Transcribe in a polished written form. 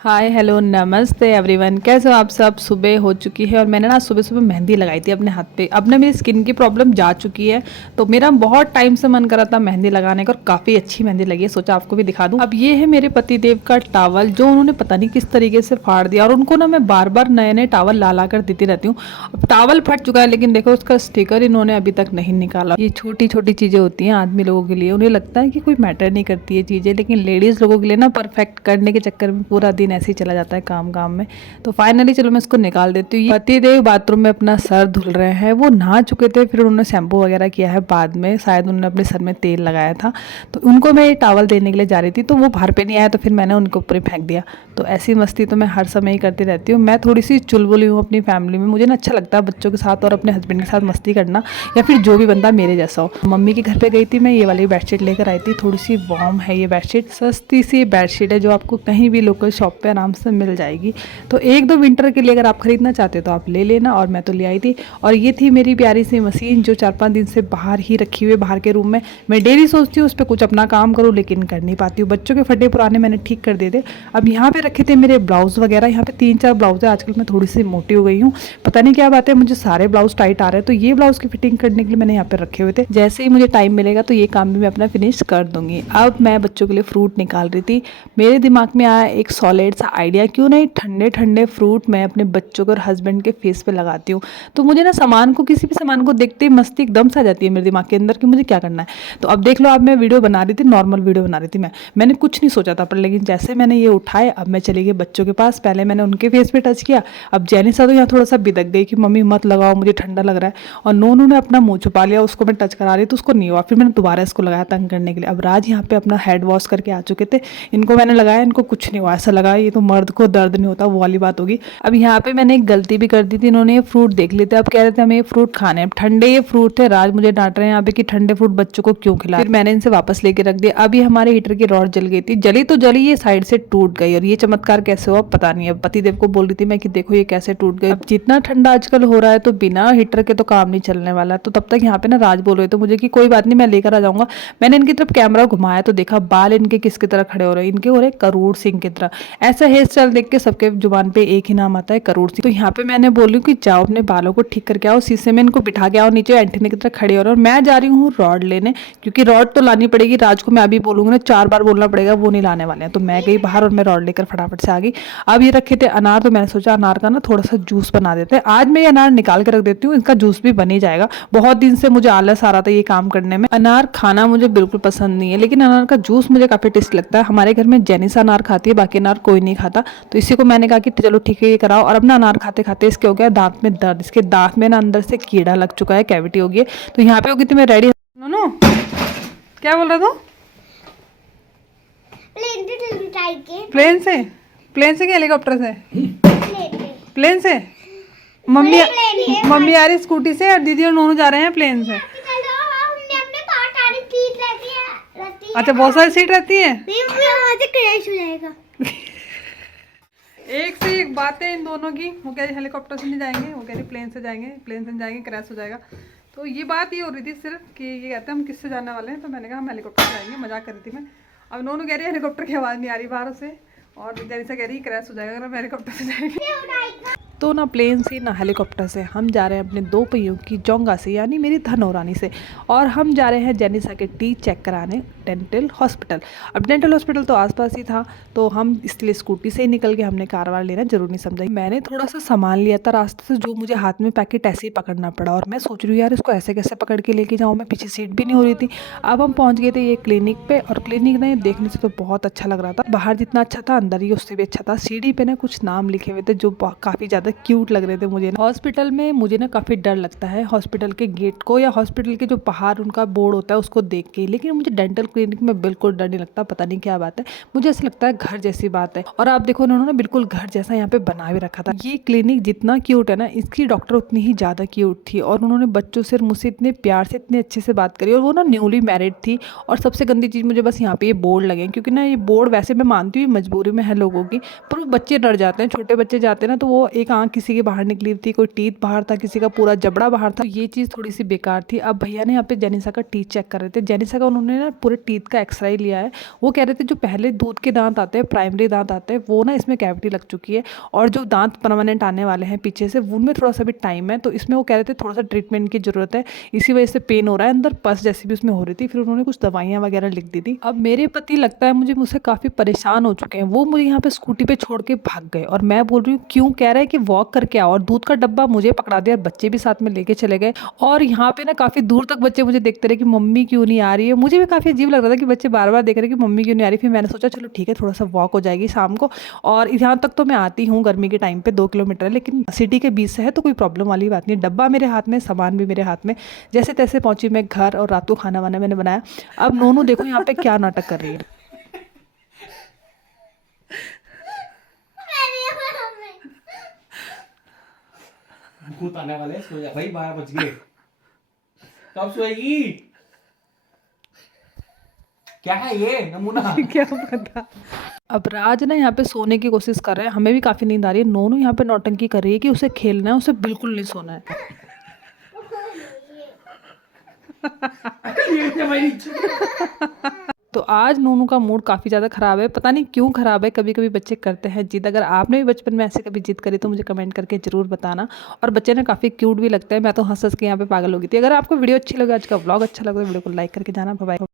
Hi hello नमस्ते everyone, कैसे हो आप सब। सुबह हो चुकी है और मैंने ना सुबह सुबह मेहंदी लगाई थी अपने हाथ पे। अब ना मेरी स्किन की प्रॉब्लम जा चुकी है, तो मेरा बहुत टाइम से मन कर रहा था मेहंदी लगाने का और काफ़ी अच्छी मेहंदी लगी है, सोचा आपको भी दिखा दूं। अब ये है मेरे पतिदेव का टावल जो उन्होंने पता नहीं किस तरीके से फाड़ दिया, और उनको ना मैं बार बार नए नए टावल ला कर देती रहती हूँ। अब टावल फट चुका है, लेकिन देखो उसका स्टिकर इन्होंने अभी तक नहीं निकाला। ये छोटी छोटी चीज़ें होती हैं आदमी लोगों के लिए, उन्हें लगता है कि कोई मैटर नहीं करती है चीज़ें, लेकिन लेडीज़ लोगों के लिए ना परफेक्ट करने के चक्कर में पूरा दिन ऐसे ही चला जाता है काम काम में। तो फाइनली चलो मैं इसको निकाल देती हूँ। पतिदेव बाथरूम में अपना सर धुल रहे हैं, वो नहा चुके थे, फिर उन्होंने शैम्पू वगैरह किया है बाद में, शायद उन्होंने अपने सर में तेल लगाया था। तो उनको मैं ये टावल देने के लिए जा रही थी, तो वो बाहर पे नहीं आया, तो फिर मैंने उनके ऊपर ही फेंक दिया। तो ऐसी मस्ती तो मैं हर समय ही करती रहती हूँ। मैं थोड़ी सी चुलबुली हूँ अपनी फैमिली में, मुझे ना अच्छा लगता है बच्चों के साथ और अपने हस्बैंड के साथ मस्ती करना, या फिर जो भी बंदा मेरे जैसा हो। मम्मी के घर पे गई थी मैं, ये वाली बेडशीट लेकर आई थी, थोड़ी सी वार्म है ये बेडशीट, सस्ती सी बेडशीट है जो आपको कहीं भी लोकल शॉप पे आराम से मिल जाएगी। तो एक दो विंटर के लिए अगर आप खरीदना चाहते हो तो आप ले लेना, और मैं तो ले आई थी। और ये थी मेरी प्यारी सी मशीन जो 4-5 दिन से बाहर ही रखी हुई है, बाहर के रूम में। मैं डेली सोचती हूँ उस पर कुछ अपना काम करूँ, लेकिन कर नहीं पाती हूँ। बच्चों के फटे पुराने मैंने ठीक कर दिए थे। अब यहाँ पे रखे थे मेरे ब्लाउज़ वगैरह, यहाँ पे 3-4 ब्लाउज है। आजकल मैं थोड़ी सी मोटी हो गई हूँ, पता नहीं क्या बात है, मुझे सारे ब्लाउज टाइट आ रहे हैं। तो ये ब्लाउज की फिटिंग करने के लिए मैंने यहाँ पे रखे हुए थे। जैसे ही मुझे टाइम मिलेगा तो ये काम भी मैं अपना फिनिश कर दूंगी। अब मैं बच्चों के लिए फ्रूट निकाल रही थी। मेरे दिमाग में आया एक सॉलिड सा आइडिया, क्यों नहीं ठंडे ठंडे फ्रूट मैं अपने बच्चों को और हस्बैंड के फेस पे लगाती हूँ। तो मुझे ना सामान को, किसी भी सामान को देखते ही मस्ती एकदम से आ जाती है मेरे दिमाग के अंदर कि मुझे क्या करना है। तो अब देख लो, अब मैं वीडियो बना रही थी, नॉर्मल वीडियो बना रही थी मैंने कुछ नहीं सोचा था, पर लेकिन जैसे मैंने ये उठाए, अब मैं चली गई बच्चों के पास। पहले मैंने उनके फेस पे टच किया। अब जेनिसा तो यहाँ थोड़ा सा बिदक गई कि मम्मी मत लगाओ, मुझे ठंडा लग रहा है, और नोनू ने अपना मुंह छुपा लिया, उसको मैं टच करा रही तो उसको नहीं हुआ। फिर मैंने दोबारा इसको लगाया तंग करने के लिए। अब राज यहाँ पे अपना हेड वॉश करके आ चुके थे, इनको मैंने लगाया, इनको कुछ नहीं हुआ। ऐसा लगा ये तो मर्द को दर्द नहीं होता, वो वाली बात होगी। अब यहाँ पे मैंने एक गलती भी कर दी थी, इन्होंने ये फ्रूट देख लिए थे, अब कह रहे थे हमें ये फ्रूट खाने हैं। ठंडे ये फ्रूट थे, राज मुझे डांट रहे हैं यहाँ पे कि ठंडे फ्रूट बच्चों को क्यों खिला। फिर मैंने इनसे वापस लेके रख दिया। अब ये हमारे हीटर की रॉड जल गई थी, जली तो जली, ये साइड से टूट गई, और ये चमत्कार कैसे हुआ पता नहीं। अब पतिदेव को बोल रही थी मैं कि देखो ये कैसे टूट गई। अब जितना ठंडा आजकल हो रहा है तो बिना हीटर के तो काम नहीं चलने वाला। तो तब तक यहाँ पे ना राज बोल रहे थे मुझे कि कोई बात नहीं, मैं लेकर आ जाऊंगा। मैंने इनकी तरफ कैमरा घुमाया तो देखा बाल इनके किसकी तरह खड़े हो रहे हैं, इनके हो रहे करूर सिंह की तरह। ऐसा हेयर स्टाइल देख के सबके जुबान पे एक ही नाम आता है, करूर सिंह। तो यहाँ पे मैंने बोली कि जाओ अपने बालों को ठीक करके आओ, शीशे में इनको बिठा के आओ, नीचे एंटीने की तरह खड़े हो रहे। और मैं जा रही हूँ रॉड लेने, क्योंकि रॉड तो लानी पड़ेगी। राज को मैं अभी बोलूंगी ना, 4 बार बोलना पड़ेगा, वो नहीं लाने वाले हैं। तो मैं गई बाहर और मैं रॉड लेकर फटाफट से आ गई। अब ये रखे थे अनार, तो मैंने सोचा अनार का ना थोड़ा सा जूस बना देते हैं। आज मैं ये अनार निकाल के रख देती हूँ, इनका जूस भी बन ही जाएगा। बहुत दिन से मुझे आलस आ रहा था ये काम करने में। अनार खाना मुझे बिल्कुल पसंद नहीं है, लेकिन अनार का जूस मुझे काफी टेस्ट लगता है। हमारे घर में जेनिसा अनार खाती है, बाकी अनार कोई नहीं खाता। तो इसी को मैंने कहा कि चलो ठीक है ये कराओ। और अपना अनार खाते खाते इसके हो गया दांत में दर्द, इसके दांत में ना अंदर से कीड़ा लग चुका है, कैविटी हो गई है। तो यहाँ पे होगी तो मैं रेडी। नो क्या बोल रहा था? प्लेन से? प्लेन से कि हेलीकॉप्टर से? प्लेन से। मम्मी मम्मी आ रही स्कूटी से, और दीदी और नोनू जा रहे हैं प्लेन से। अच्छा, बहुत सारी सीट रहती है। एक से एक बातें इन दोनों की। वो कह रही हेलीकॉप्टर से नहीं जाएंगे, वो कह रही प्लेन से जाएंगे, प्लेन से नहीं जाएंगे क्रैश हो जाएगा। तो ये बात ये हो रही थी सिर्फ कि ये कहते हैं हम किससे जाने वाले हैं, तो मैंने कहा हम हेलीकॉप्टर से जाएंगे, मजाक कर रही थी मैं। अब नोनू कह रही है हेलीकॉप्टर की आवाज़ नहीं आ रही बाहर से, और जैसा कह रही है क्रैश हो जाएगा अगर हम हेलीकॉप्टर से जाएंगे। तो ना प्लेन से ना हेलीकॉप्टर से हम जा रहे हैं अपने 2 पहियों की जोंगा से, यानी मेरी धनौरानी से। और हम जा रहे हैं जेनिसा के टीथ चेक कराने डेंटल हॉस्पिटल। अब डेंटल हॉस्पिटल तो आसपास ही था, तो हम इसलिए स्कूटी से ही निकल के, हमने कार वार लेना जरूर नहीं समझा। मैंने थोड़ा सा सामान लिया था रास्ते से, जो मुझे हाथ में पैकेट ऐसे ही पकड़ना पड़ा, और मैं सोच रही हूँ यार इसको ऐसे कैसे पकड़ के लेके जाऊँ, मैं पीछे सीट भी नहीं हो रही थी। अब हम पहुँच गए थे ये क्लिनिक पे, और क्लिनिक ना देखने से तो बहुत अच्छा लग रहा था। बाहर जितना अच्छा था अंदर ही उससे भी अच्छा था। सीढ़ी पे ना कुछ नाम लिखे हुए थे जो काफ़ी ज़्यादा क्यूट लग रहे थे मुझे। हॉस्पिटल में मुझे ना काफ़ी डर लगता है हॉस्पिटल के गेट को, या हॉस्पिटल के जो बाहर उनका बोर्ड होता है उसको देख के, लेकिन मुझे डेंटल क्लिनिक में बिल्कुल डर नहीं लगता। पता नहीं क्या बात है, मुझे ऐसा लगता है घर जैसी बात है। और आप देखो उन्होंने बिल्कुल घर जैसा यहाँ पे बना भी रखा था। ये क्लिनिक जितना क्यूट है ना, इसकी डॉक्टर उतनी ही ज़्यादा क्यूट थी, और उन्होंने बच्चों से मुझसे इतने प्यार से इतने अच्छे से बात करी, और वो ना न्यूली मैरिड थी। और सबसे गंदी चीज़ मुझे बस यहाँ पे ये बोर्ड लगे, क्योंकि ना ये बोर्ड वैसे मैं मानती हूँ मजबूरी में है लोगों की, पर वो बच्चे डर जाते हैं, छोटे बच्चे जाते हैं ना, तो वो एक आँख किसी की बाहर निकली थी, कोई टीथ बाहर था, किसी का पूरा जबड़ा बाहर था, ये चीज़ थोड़ी सी बेकार थी। अब भैया ने यहाँ पे जेनिसा का टीथ चेक कर रहे थे, जेनिसा का उन्होंने ना पूरे टीथ का एक्सरे लिया है। वो कह रहे थे जो पहले दूध के दांत आते हैं, प्राइमरी दांत आते हैं, वो ना इसमें कैविटी लग चुकी है, और जो दांत परमानेंट आने वाले हैं पीछे से, उनमें थोड़ा सा भी टाइम है, तो इसमें वो कह रहे थे थोड़ा सा ट्रीटमेंट की ज़रूरत है, इसी वजह से पेन हो रहा है, अंदर पस जैसी भी उसमें हो रही थी। फिर उन्होंने कुछ दवाइयाँ वगैरह लिख दी थी। अब मेरे पति लगता है मुझे मुझसे काफ़ी परेशान हो चुके हैं, वो मुझे यहाँ पे स्कूटी पे छोड़ के भाग गए, और मैं बोल रही हूँ क्यों, कह रहे हैं कि वॉक करके आओ, और दूध का डब्बा मुझे पकड़ा दिया, बच्चे भी साथ में लेके चले गए। और यहाँ पे ना काफ़ी दूर तक बच्चे मुझे देखते रहे कि मम्मी क्यों नहीं आ रही है। मुझे भी काफ़ी अजीब लग रहा था कि बच्चे बार बार देख रहे हैं कि मम्मी क्यों नहीं आ रही। फिर मैंने सोचा चलो ठीक है, थोड़ा सा वॉक हो जाएगी शाम को, और यहाँ तक तो मैं आती हूँ गर्मी के टाइम पे 2 किलोमीटर है, लेकिन सिटी के बीच से है तो कोई प्रॉब्लम वाली बात नहीं। डब्बा मेरे हाथ में, सामान भी मेरे हाथ में, जैसे तैसे पहुंची मैं घर, और रात को खाना वाना मैंने बनाया। अब नोनू देखो यहाँ पे क्या नाटक कर रही है। भूत आने वाले, सो जा भाई, 12 बज गए। कब सोएगी? क्या है ये नमूना? क्या पता। अब राज ना यहाँ पे सोने की कोशिश कर रहे हैं, हमें भी काफ़ी नींद आ रही है। नोनू यहाँ पे नौटंकी कर रही है कि उसे खेलना है, उसे बिल्कुल नहीं सोना है। तो आज नोनू का मूड काफ़ी ज़्यादा ख़राब है, पता नहीं क्यों ख़राब है। कभी कभी बच्चे करते हैं जिद। अगर आपने भी बचपन में ऐसे कभी जिद करी तो मुझे कमेंट करके ज़रूर बताना। और बच्चे ना काफ़ी क्यूट भी लगते हैं, मैं तो हंस हंस के यहाँ पे पागल हो गई थी। अगर आपको वीडियो अच्छी लगे, आज का व्लॉग अच्छा लगे, तो वीडियो को लाइक करके जाना। Bye bye.